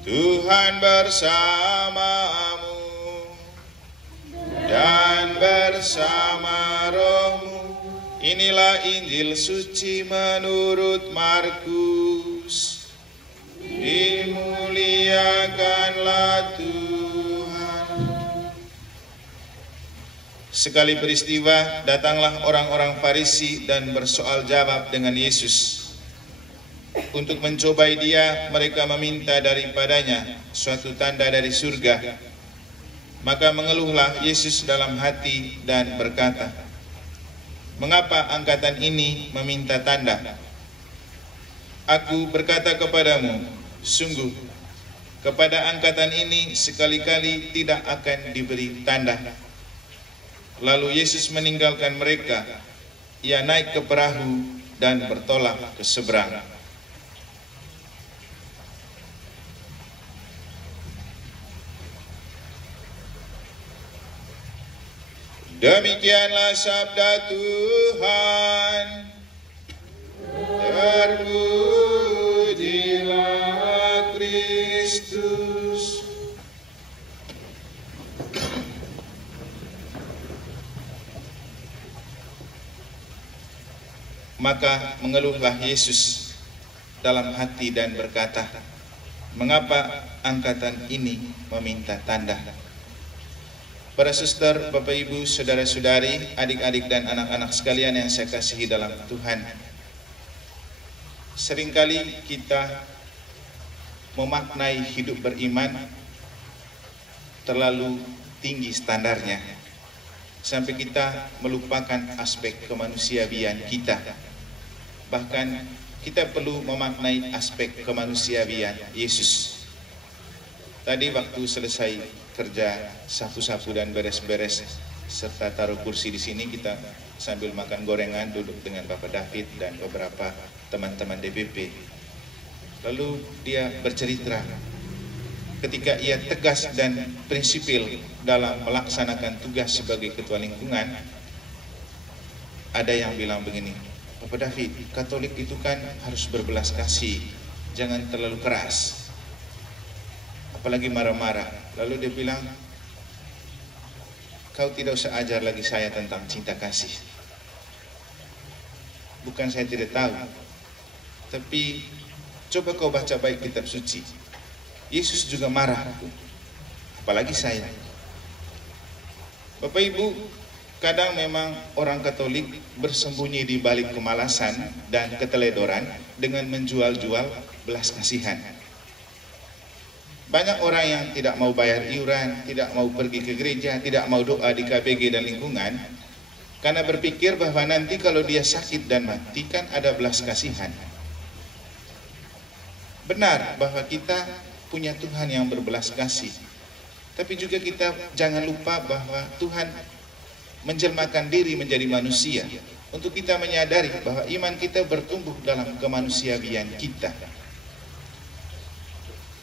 Tuhan bersamamu dan bersama rohmu. Inilah Injil suci menurut Markus. Dimuliakanlah Tuhan. Sekali peristiwa, datanglah orang-orang Farisi dan bersoal jawab dengan Yesus. Untuk mencobai dia, mereka meminta daripadanya suatu tanda dari surga. Maka mengeluhlah Yesus dalam hati dan berkata, "Mengapa angkatan ini meminta tanda? Aku berkata kepadamu, sungguh, kepada angkatan ini sekali-kali tidak akan diberi tanda." Lalu Yesus meninggalkan mereka. Ia naik ke perahu dan bertolak ke seberang. Demikianlah sabda Tuhan. Terpujilah Kristus. Maka mengeluhlah Yesus dalam hati dan berkata, "Mengapa angkatan ini meminta tanda?" Para suster, Bapak Ibu, saudara-saudari, adik-adik dan anak-anak sekalian yang saya kasihi dalam Tuhan. Seringkali kita memaknai hidup beriman terlalu tinggi standarnya, sampai kita melupakan aspek kemanusiaan kita. Bahkan kita perlu memaknai aspek kemanusiaan Yesus. Tadi waktu selesai kerja sapu-sapu dan beres-beres serta taruh kursi di sini, kita sambil makan gorengan duduk dengan Bapak David dan beberapa teman-teman DPP. Lalu dia bercerita ketika ia tegas dan prinsipil dalam melaksanakan tugas sebagai ketua lingkungan. Ada yang bilang begini, "Bapak David, Katolik itu kan harus berbelas kasih, jangan terlalu keras, apalagi marah-marah." Lalu dia bilang, "Kau tidak usah ajar lagi saya tentang cinta kasih. Bukan saya tidak tahu, tapi coba kau baca baik kitab suci. Yesus juga marah, apalagi saya." Bapak Ibu, kadang memang orang Katolik bersembunyi di balik kemalasan dan keteledoran dengan menjual-jual belas kasihan. Banyak orang yang tidak mau bayar iuran, tidak mau pergi ke gereja, tidak mau doa di KBG dan lingkungan, karena berpikir bahwa nanti kalau dia sakit dan mati kan ada belas kasihan. Benar bahwa kita punya Tuhan yang berbelas kasih, tapi juga kita jangan lupa bahwa Tuhan menjelmakan diri menjadi manusia untuk kita menyadari bahwa iman kita bertumbuh dalam kemanusiaan kita,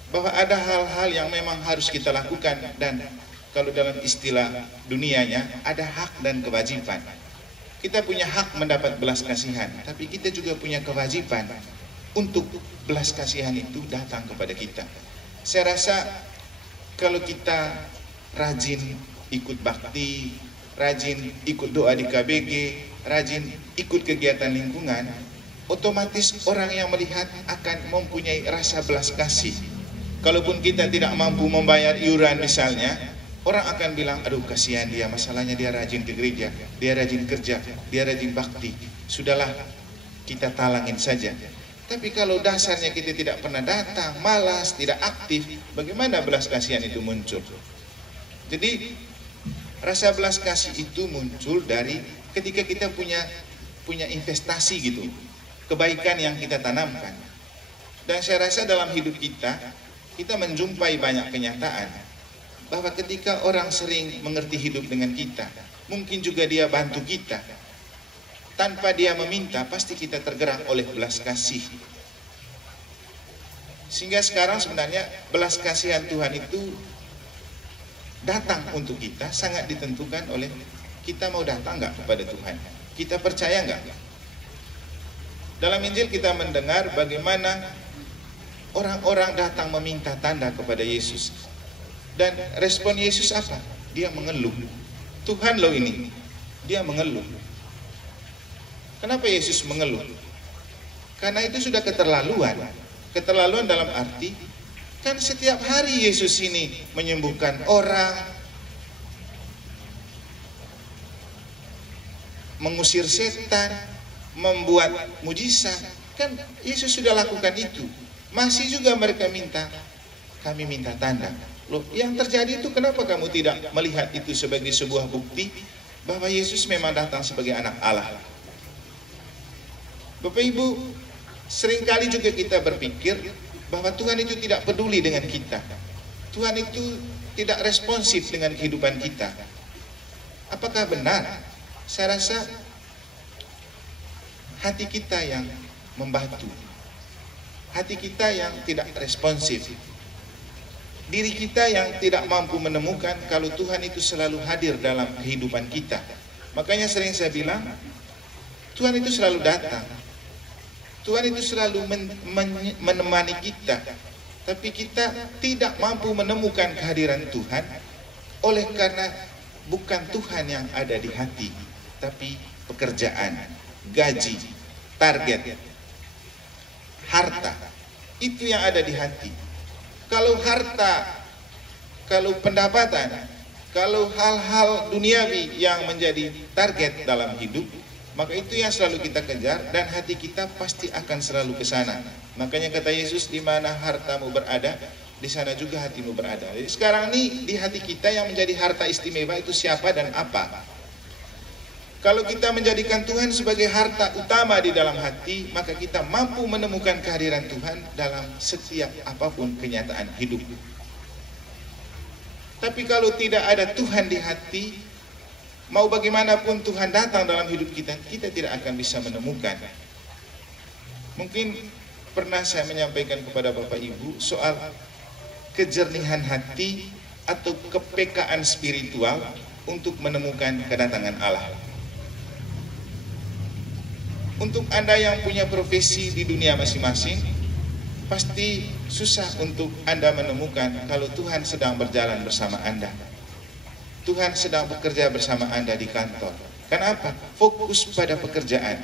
bahwa ada hal-hal yang memang harus kita lakukan, dan kalau dalam istilah dunianya ada hak dan kewajiban. Kita punya hak mendapat belas kasihan, tapi kita juga punya kewajiban untuk belas kasihan itu datang kepada kita. Saya rasa kalau kita rajin ikut bakti, rajin ikut doa di KBG, rajin ikut kegiatan lingkungan, otomatis orang yang melihat akan mempunyai rasa belas kasih. Kalaupun kita tidak mampu membayar iuran misalnya, orang akan bilang, "Aduh kasihan dia, masalahnya dia rajin ke gereja, dia rajin kerja, dia rajin bakti. Sudahlah, kita talangin saja." Tapi kalau dasarnya kita tidak pernah datang, malas, tidak aktif, bagaimana belas kasihan itu muncul? Jadi rasa belas kasih itu muncul dari ketika kita punya investasi gitu, kebaikan yang kita tanamkan. Dan saya rasa dalam hidup kita menjumpai banyak kenyataan bahwa ketika orang sering mengerti hidup dengan kita, mungkin juga dia bantu kita. Tanpa dia meminta, pasti kita tergerak oleh belas kasih. Sehingga sekarang sebenarnya belas kasihan Tuhan itu datang untuk kita sangat ditentukan oleh kita mau datang nggak kepada Tuhan. Kita percaya nggak? Dalam Injil kita mendengar bagaimana orang-orang datang meminta tanda kepada Yesus. Dan respon Yesus apa? Dia mengeluh. Tuhan loh ini, dia mengeluh. Kenapa Yesus mengeluh? Karena itu sudah keterlaluan. Keterlaluan dalam arti, kan setiap hari Yesus ini menyembuhkan orang, mengusir setan, membuat mujizat. Kan Yesus sudah lakukan itu. Masih juga mereka minta, kami minta tanda. Loh, yang terjadi itu kenapa kamu tidak melihat itu sebagai sebuah bukti bahwa Yesus memang datang sebagai anak Allah? Bapak Ibu, seringkali juga kita berpikir bahwa Tuhan itu tidak peduli dengan kita. Tuhan itu tidak responsif dengan kehidupan kita. Apakah benar? Saya rasa hati kita yang membatu. Hati kita yang tidak responsif. Diri kita yang tidak mampu menemukan kalau Tuhan itu selalu hadir dalam kehidupan kita. Makanya sering saya bilang, Tuhan itu selalu datang. Tuhan itu selalu menemani kita. Tapi kita tidak mampu menemukan kehadiran Tuhan oleh karena bukan Tuhan yang ada di hati, tapi pekerjaan, gaji, target, harta. Itu yang ada di hati. Kalau harta, kalau pendapatan, kalau hal-hal duniawi yang menjadi target dalam hidup, maka itu yang selalu kita kejar dan hati kita pasti akan selalu ke sana. Makanya kata Yesus, di mana hartamu berada, di sana juga hatimu berada. Jadi sekarang ini di hati kita yang menjadi harta istimewa itu siapa dan apa? Kalau kita menjadikan Tuhan sebagai harta utama di dalam hati, maka kita mampu menemukan kehadiran Tuhan dalam setiap apapun kenyataan hidup. Tapi kalau tidak ada Tuhan di hati, mau bagaimanapun Tuhan datang dalam hidup kita, kita tidak akan bisa menemukan. Mungkin pernah saya menyampaikan kepada Bapak Ibu soal kejernihan hati atau kepekaan spiritual untuk menemukan kedatangan Allah. Untuk Anda yang punya profesi di dunia masing-masing, pasti susah untuk Anda menemukan kalau Tuhan sedang berjalan bersama Anda. Tuhan sedang bekerja bersama Anda di kantor. Kenapa? Fokus pada pekerjaan.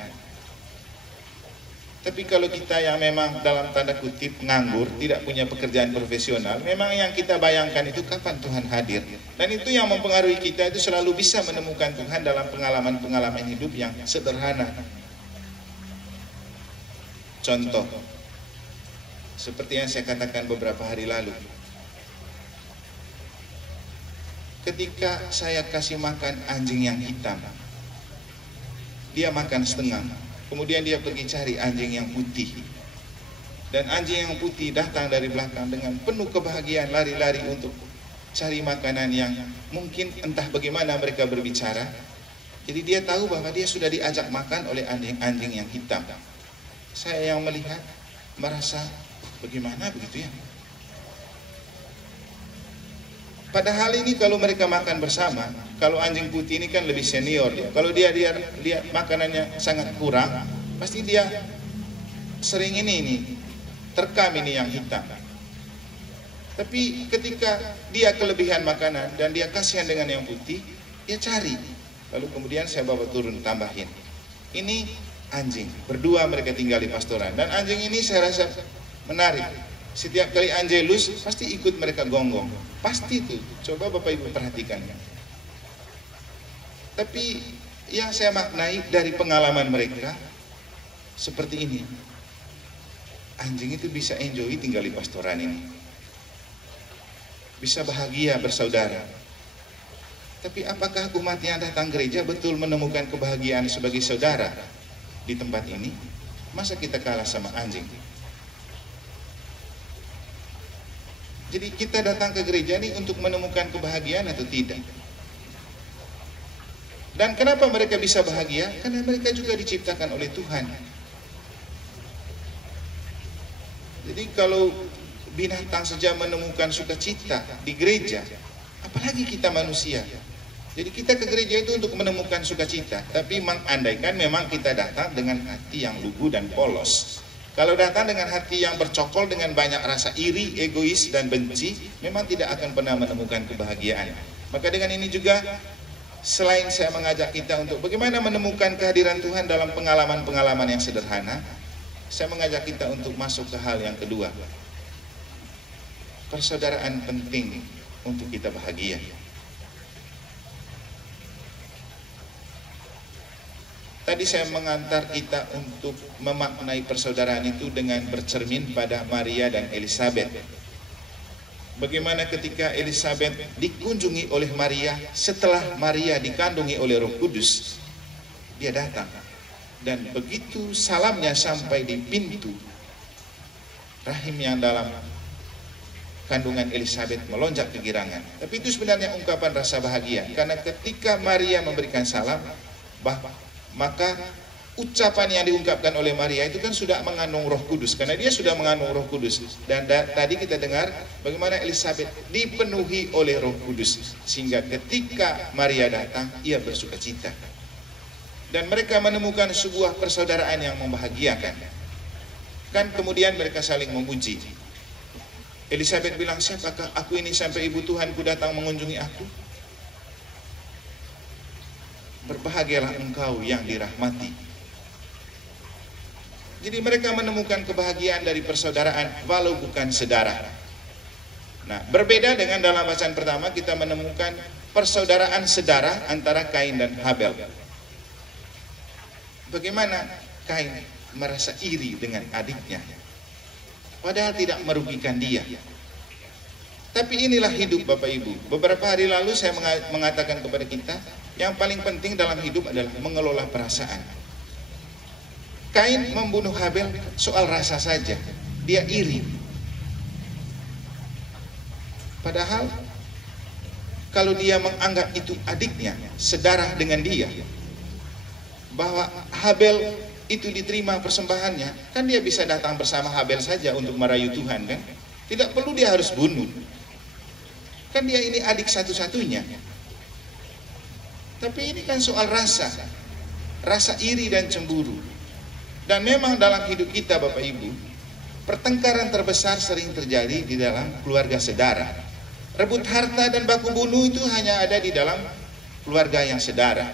Tapi kalau kita yang memang dalam tanda kutip nganggur, tidak punya pekerjaan profesional, memang yang kita bayangkan itu kapan Tuhan hadir. Dan itu yang mempengaruhi kita, itu selalu bisa menemukan Tuhan dalam pengalaman-pengalaman hidup yang sederhana. Contoh, seperti yang saya katakan beberapa hari lalu. Ketika saya kasih makan anjing yang hitam, dia makan setengah, kemudian dia pergi cari anjing yang putih. Dan anjing yang putih datang dari belakang dengan penuh kebahagiaan, lari-lari untuk cari makanan yang mungkin entah bagaimana mereka berbicara. Jadi dia tahu bahwa dia sudah diajak makan oleh anjing-anjing yang hitam. Saya yang melihat merasa bagaimana begitu ya. Padahal ini kalau mereka makan bersama, kalau anjing putih ini kan lebih senior dia. Kalau dia lihat makanannya sangat kurang, pasti dia sering ini terkam ini yang hitam. Tapi ketika dia kelebihan makanan dan dia kasihan dengan yang putih, dia cari. Lalu kemudian saya bawa turun tambahin. Ini anjing, berdua mereka tinggal di pastoran. Dan anjing ini saya rasa menarik. Setiap kali Angelus pasti ikut mereka gonggong. Pasti itu. Coba Bapak Ibu perhatikan. Tapi yang saya maknai dari pengalaman mereka seperti ini. Anjing itu bisa enjoy tinggal di pastoran ini. Bisa bahagia bersaudara. Tapi apakah umat yang datang gereja betul menemukan kebahagiaan sebagai saudara di tempat ini? Masa kita kalah sama anjing? Jadi kita datang ke gereja ini untuk menemukan kebahagiaan atau tidak? Dan kenapa mereka bisa bahagia? Karena mereka juga diciptakan oleh Tuhan. Jadi kalau binatang saja menemukan sukacita di gereja, apalagi kita manusia. Jadi kita ke gereja itu untuk menemukan sukacita, tapi mengandaikan memang kita datang dengan hati yang lugu dan polos. Kalau datang dengan hati yang bercokol dengan banyak rasa iri, egois, dan benci, memang tidak akan pernah menemukan kebahagiaan. Maka dengan ini juga, selain saya mengajak kita untuk bagaimana menemukan kehadiran Tuhan dalam pengalaman-pengalaman yang sederhana, saya mengajak kita untuk masuk ke hal yang kedua. Persaudaraan penting untuk kita bahagia. Tadi saya mengantar kita untuk memaknai persaudaraan itu dengan bercermin pada Maria dan Elizabeth. Bagaimana ketika Elizabeth dikunjungi oleh Maria, setelah Maria dikandungi oleh Roh Kudus, dia datang. Dan begitu salamnya sampai di pintu rahim yang dalam kandungan Elizabeth, melonjak kegirangan. Tapi itu sebenarnya ungkapan rasa bahagia, karena ketika Maria memberikan salam, maka ucapan yang diungkapkan oleh Maria itu kan sudah mengandung Roh Kudus, karena dia sudah mengandung Roh Kudus. Dan tadi kita dengar bagaimana Elizabeth dipenuhi oleh Roh Kudus, sehingga ketika Maria datang, ia bersuka cita. Dan mereka menemukan sebuah persaudaraan yang membahagiakan. Kan kemudian mereka saling memuji. Elizabeth bilang, siapakah aku ini sampai ibu Tuhanku datang mengunjungi aku? Berbahagialah engkau yang dirahmati. Jadi mereka menemukan kebahagiaan dari persaudaraan walau bukan sedarah. Nah, berbeda dengan dalam bacaan pertama, kita menemukan persaudaraan sedarah antara Kain dan Habel. Bagaimana Kain merasa iri dengan adiknya, padahal tidak merugikan dia. Tapi inilah hidup Bapak Ibu. Beberapa hari lalu saya mengatakan kepada kita, yang paling penting dalam hidup adalah mengelola perasaan. Kain membunuh Habel soal rasa saja, dia iri. Padahal kalau dia menganggap itu adiknya, sedarah dengan dia, bahwa Habel itu diterima persembahannya, kan dia bisa datang bersama Habel saja untuk merayu Tuhan, kan? Tidak perlu dia harus bunuh. Kan dia ini adik satu-satunya. Tapi ini kan soal rasa iri dan cemburu. Dan memang dalam hidup kita Bapak Ibu, pertengkaran terbesar sering terjadi di dalam keluarga sedara. Rebut harta dan baku bunuh itu hanya ada di dalam keluarga yang sedara.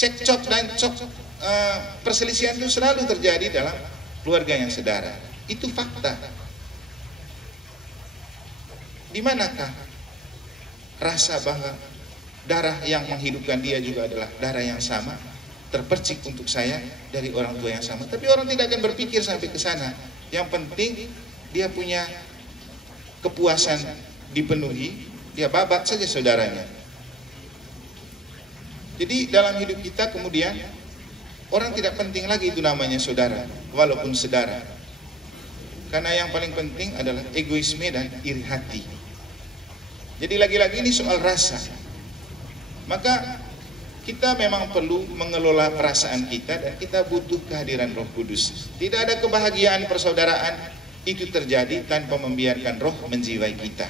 Cekcok dan perselisihan itu selalu terjadi dalam keluarga yang sedara. Itu fakta. Di manakah rasa bahwa darah yang menghidupkan dia juga adalah darah yang sama, terpercik untuk saya dari orang tua yang sama. Tapi orang tidak akan berpikir sampai ke sana. Yang penting dia punya kepuasan dipenuhi, dia babat saja saudaranya. Jadi dalam hidup kita kemudian orang tidak penting lagi itu namanya saudara, walaupun sedara. Karena yang paling penting adalah egoisme dan iri hati. Jadi lagi-lagi ini soal rasa. Maka kita memang perlu mengelola perasaan kita, dan kita butuh kehadiran Roh Kudus. Tidak ada kebahagiaan persaudaraan itu terjadi tanpa membiarkan Roh menjiwai kita.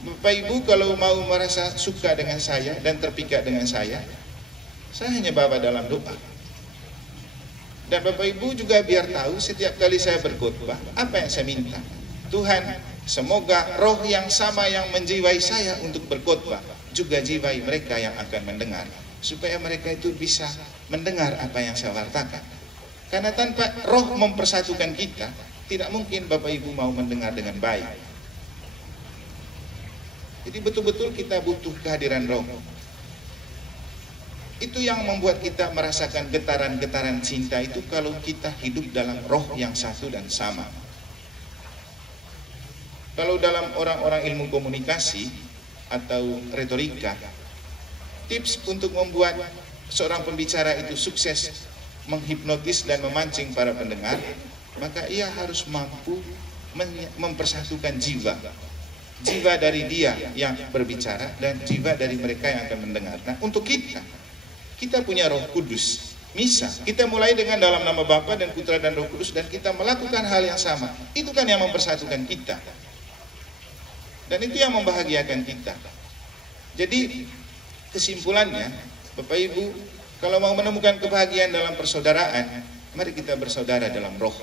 Bapak Ibu kalau mau merasa suka dengan saya dan terpikat dengan saya hanya bawa dalam doa. Dan Bapak Ibu juga biar tahu setiap kali saya berkhotbah apa yang saya minta. Tuhan, semoga roh yang sama yang menjiwai saya untuk berkhotbah juga jiwai mereka yang akan mendengar, supaya mereka itu bisa mendengar apa yang saya wartakan. Karena tanpa roh mempersatukan kita, tidak mungkin Bapak Ibu mau mendengar dengan baik. Jadi betul-betul kita butuh kehadiran roh. Itu yang membuat kita merasakan getaran-getaran cinta itu kalau kita hidup dalam roh yang satu dan sama. Kalau dalam orang-orang ilmu komunikasi atau retorika, tips untuk membuat seorang pembicara itu sukses menghipnotis dan memancing para pendengar, maka ia harus mampu mempersatukan jiwa dari dia yang berbicara dan jiwa dari mereka yang akan mendengar. Nah, untuk kita punya Roh Kudus, misa, kita mulai dengan dalam nama Bapa dan Putra dan Roh Kudus, dan kita melakukan hal yang sama. Itu kan yang mempersatukan kita, dan itu yang membahagiakan kita. Jadi kesimpulannya, Bapak Ibu, kalau mau menemukan kebahagiaan dalam persaudaraan, Mari kita bersaudara dalam roh.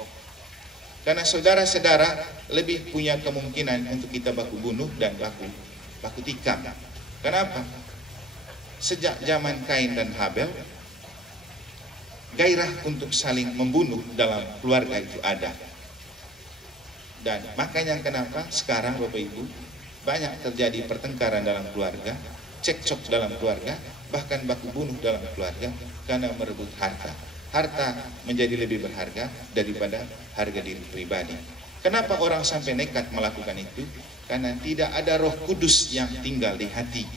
Karena saudara-saudara lebih punya kemungkinan untuk kita baku bunuh dan baku tikam. Kenapa? Sejak zaman Kain dan Habel, gairah untuk saling membunuh dalam keluarga itu ada. Dan makanya kenapa sekarang Bapak Ibu banyak terjadi pertengkaran dalam keluarga, cekcok dalam keluarga, bahkan baku bunuh dalam keluarga karena merebut harta. Harta menjadi lebih berharga daripada harga diri pribadi. Kenapa orang sampai nekat melakukan itu? Karena tidak ada Roh Kudus yang tinggal di hati.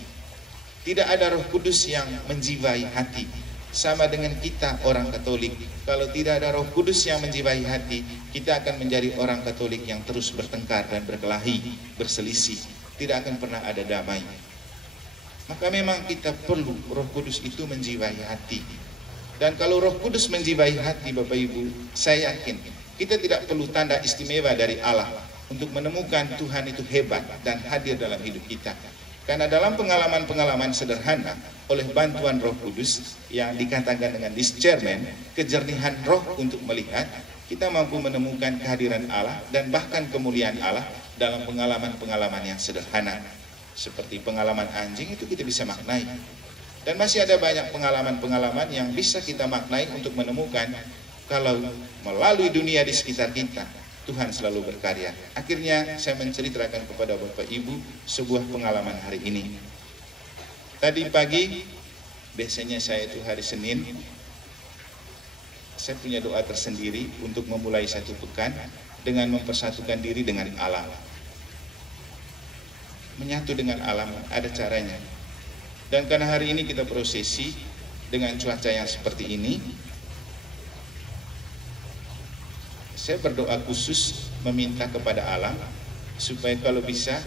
Tidak ada Roh Kudus yang menjiwai hati. Sama dengan kita orang Katolik, kalau tidak ada Roh Kudus yang menjiwai hati, kita akan menjadi orang Katolik yang terus bertengkar dan berkelahi, berselisih. Tidak akan pernah ada damai. Maka memang kita perlu Roh Kudus itu menjiwai hati. Dan kalau Roh Kudus menjiwai hati Bapak Ibu, saya yakin kita tidak perlu tanda istimewa dari Allah untuk menemukan Tuhan itu hebat dan hadir dalam hidup kita. Karena dalam pengalaman-pengalaman sederhana, oleh bantuan Roh Kudus yang dikatakan dengan discernment, kejernihan roh untuk melihat, kita mampu menemukan kehadiran Allah dan bahkan kemuliaan Allah dalam pengalaman-pengalaman yang sederhana. Seperti pengalaman anjing itu kita bisa maknai. Dan masih ada banyak pengalaman-pengalaman yang bisa kita maknai untuk menemukan kalau melalui dunia di sekitar kita, Tuhan selalu berkarya. Akhirnya saya menceritakan kepada Bapak Ibu sebuah pengalaman hari ini. Tadi pagi, biasanya saya itu hari Senin, saya punya doa tersendiri untuk memulai satu pekan dengan mempersatukan diri dengan alam. Menyatu dengan alam, ada caranya. Dan karena hari ini kita prosesi dengan cuaca yang seperti ini, saya berdoa khusus meminta kepada alam supaya kalau bisa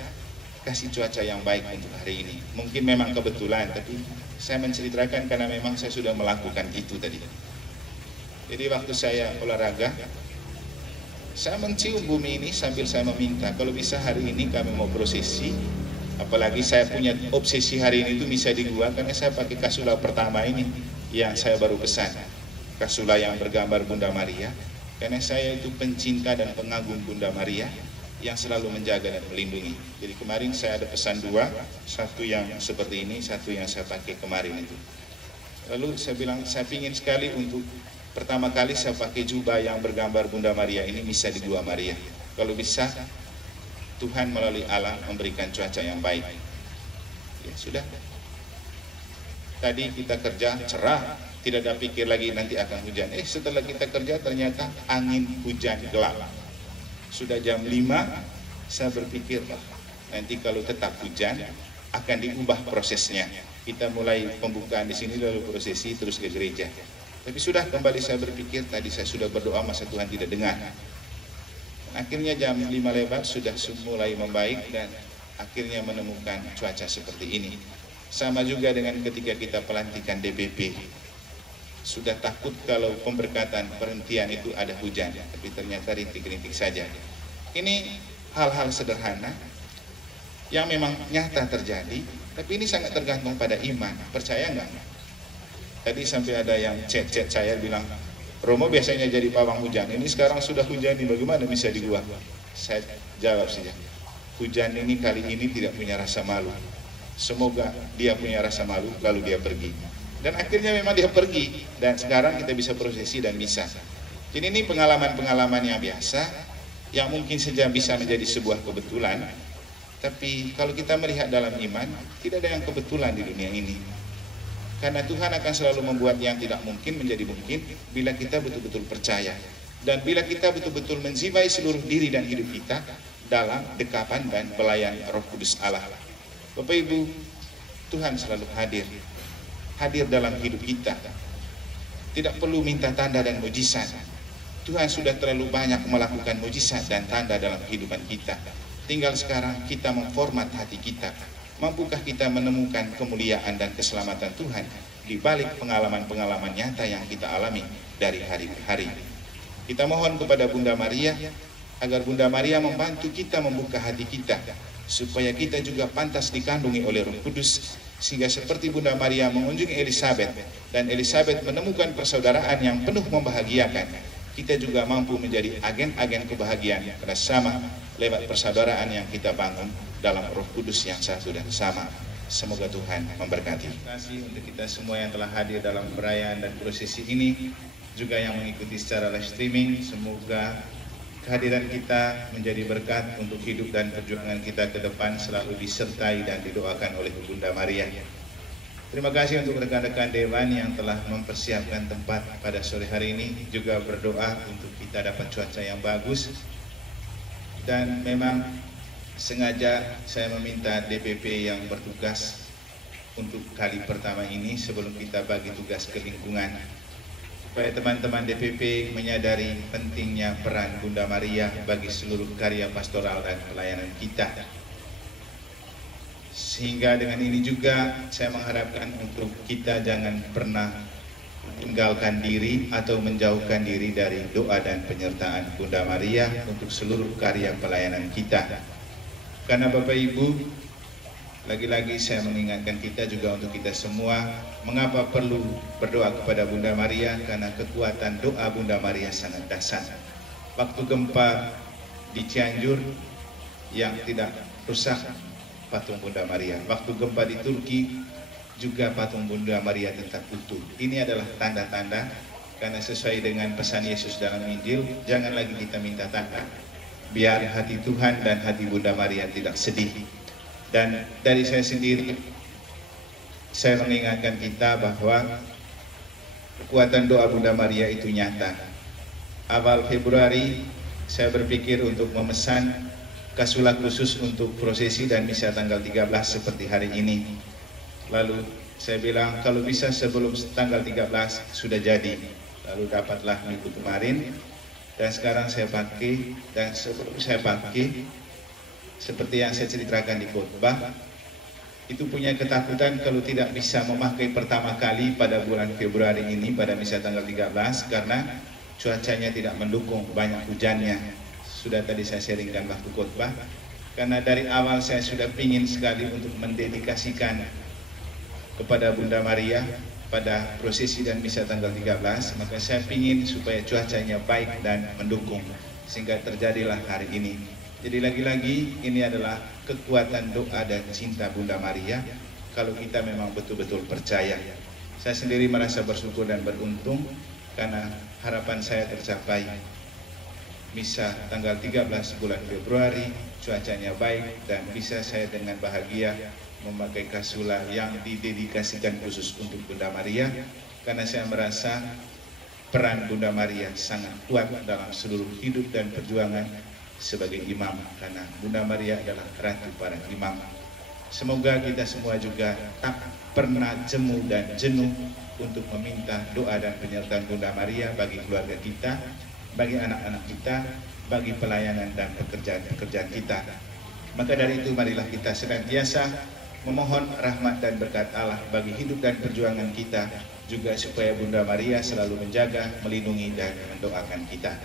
kasih cuaca yang baik untuk hari ini. Mungkin memang kebetulan, tapi saya menceritakan karena memang saya sudah melakukan itu tadi. Jadi waktu saya olahraga, saya mencium bumi ini sambil saya meminta, kalau bisa hari ini kami mau prosesi. Apalagi saya punya obsesi hari ini itu bisa di gua, karena saya pakai kasula pertama ini yang saya baru pesan, kasula yang bergambar Bunda Maria, karena saya itu pencinta dan pengagum Bunda Maria yang selalu menjaga dan melindungi. Jadi kemarin saya ada pesan dua, satu yang seperti ini, satu yang saya pakai kemarin itu. Lalu saya bilang saya ingin sekali untuk pertama kali saya pakai jubah yang bergambar Bunda Maria ini bisa di gua Maria. Kalau bisa Tuhan melalui Allah memberikan cuaca yang baik. Ya sudah. Tadi kita kerja cerah, tidak ada pikir lagi nanti akan hujan. Setelah kita kerja ternyata angin hujan gelap. Sudah jam 5, saya berpikir nanti kalau tetap hujan akan diubah prosesnya. Kita mulai pembukaan di sini lalu prosesi terus ke gereja. Tapi sudah kembali saya berpikir, tadi saya sudah berdoa masa Tuhan tidak dengar. Akhirnya jam 5 lewat sudah mulai membaik dan akhirnya menemukan cuaca seperti ini. Sama juga dengan ketika kita pelantikan DPP. Sudah takut kalau pemberkatan perhentian itu ada hujan, tapi ternyata rintik-rintik saja. Ini hal-hal sederhana yang memang nyata terjadi, tapi ini sangat tergantung pada iman. Percaya nggak? Tadi sampai ada yang chat-chat saya bilang, Romo biasanya jadi pawang hujan, ini sekarang sudah hujan, ini bagaimana bisa di gua? Saya jawab saja, hujan ini kali ini tidak punya rasa malu. Semoga dia punya rasa malu lalu dia pergi. Dan akhirnya memang dia pergi, dan sekarang kita bisa prosesi dan misa. Jadi ini pengalaman-pengalaman yang biasa, yang mungkin saja bisa menjadi sebuah kebetulan. Tapi kalau kita melihat dalam iman, tidak ada yang kebetulan di dunia ini. Karena Tuhan akan selalu membuat yang tidak mungkin menjadi mungkin bila kita betul-betul percaya. Dan bila kita betul-betul menjiwai seluruh diri dan hidup kita dalam dekapan dan pelayan Roh Kudus Allah. Bapak Ibu, Tuhan selalu hadir. Hadir dalam hidup kita. Tidak perlu minta tanda dan mujizat. Tuhan sudah terlalu banyak melakukan mujizat dan tanda dalam kehidupan kita. Tinggal sekarang kita memformat hati kita. Mampukah kita menemukan kemuliaan dan keselamatan Tuhan di balik pengalaman-pengalaman nyata yang kita alami dari hari ke hari. Kita mohon kepada Bunda Maria agar Bunda Maria membantu kita membuka hati kita supaya kita juga pantas dikandungi oleh Roh Kudus sehingga seperti Bunda Maria mengunjungi Elizabeth dan Elizabeth menemukan persaudaraan yang penuh membahagiakan, kita juga mampu menjadi agen-agen kebahagiaan bersama lewat persaudaraan yang kita bangun dalam Roh Kudus yang satu dan sama. Semoga Tuhan memberkati. Terima kasih untuk kita semua yang telah hadir dalam perayaan dan prosesi ini, juga yang mengikuti secara live streaming. Semoga kehadiran kita menjadi berkat untuk hidup dan perjuangan kita ke depan, selalu disertai dan didoakan oleh Bunda Maria. Terima kasih untuk rekan-rekan Dewan yang telah mempersiapkan tempat pada sore hari ini, juga berdoa untuk kita dapat cuaca yang bagus. Dan memang sengaja saya meminta DPP yang bertugas untuk kali pertama ini, sebelum kita bagi tugas ke lingkungan, supaya teman-teman DPP menyadari pentingnya peran Bunda Maria bagi seluruh karya pastoral dan pelayanan kita. Sehingga dengan ini juga saya mengharapkan untuk kita jangan pernah meninggalkan diri atau menjauhkan diri dari doa dan penyertaan Bunda Maria untuk seluruh karya pelayanan kita. Karena Bapak Ibu, lagi-lagi saya mengingatkan kita juga untuk kita semua, mengapa perlu berdoa kepada Bunda Maria? Karena kekuatan doa Bunda Maria sangat dahsyat. Waktu gempa di Cianjur yang tidak rusak patung Bunda Maria. Waktu gempa di Turki juga patung Bunda Maria tetap utuh. Ini adalah tanda-tanda, karena sesuai dengan pesan Yesus dalam Injil, jangan lagi kita minta tanda, biar hati Tuhan dan hati Bunda Maria tidak sedih. Dan dari saya sendiri, saya mengingatkan kita bahwa kekuatan doa Bunda Maria itu nyata. Awal Februari saya berpikir untuk memesan kasulak khusus untuk prosesi dan misa tanggal 13 seperti hari ini. Lalu saya bilang kalau bisa sebelum tanggal 13 sudah jadi. Lalu dapatlah minggu kemarin. Dan sekarang saya pakai, dan sebelum saya pakai, seperti yang saya ceritakan di khotbah, itu punya ketakutan kalau tidak bisa memakai pertama kali pada bulan Februari ini, pada misa tanggal 13, karena cuacanya tidak mendukung, banyak hujannya. Sudah tadi saya sharingkan waktu khotbah, karena dari awal saya sudah ingin sekali untuk mendedikasikan kepada Bunda Maria pada prosesi dan misa tanggal 13, maka saya ingin supaya cuacanya baik dan mendukung, sehingga terjadilah hari ini. Jadi lagi-lagi ini adalah kekuatan doa dan cinta Bunda Maria kalau kita memang betul-betul percaya. Saya sendiri merasa bersyukur dan beruntung karena harapan saya tercapai. Misa tanggal 13 bulan Februari, cuacanya baik dan bisa saya dengan bahagia memakai kasula yang didedikasikan khusus untuk Bunda Maria, karena saya merasa peran Bunda Maria sangat kuat dalam seluruh hidup dan perjuangan sebagai imam, karena Bunda Maria adalah ratu para imam. Semoga kita semua juga tak pernah jemu dan jenuh untuk meminta doa dan penyertaan Bunda Maria bagi keluarga kita, bagi anak-anak kita, bagi pelayanan dan pekerjaan-pekerjaan kita. Maka dari itu marilah kita senantiasa memohon rahmat dan berkat Allah bagi hidup dan perjuangan kita, juga supaya Bunda Maria selalu menjaga, melindungi dan mendoakan kita.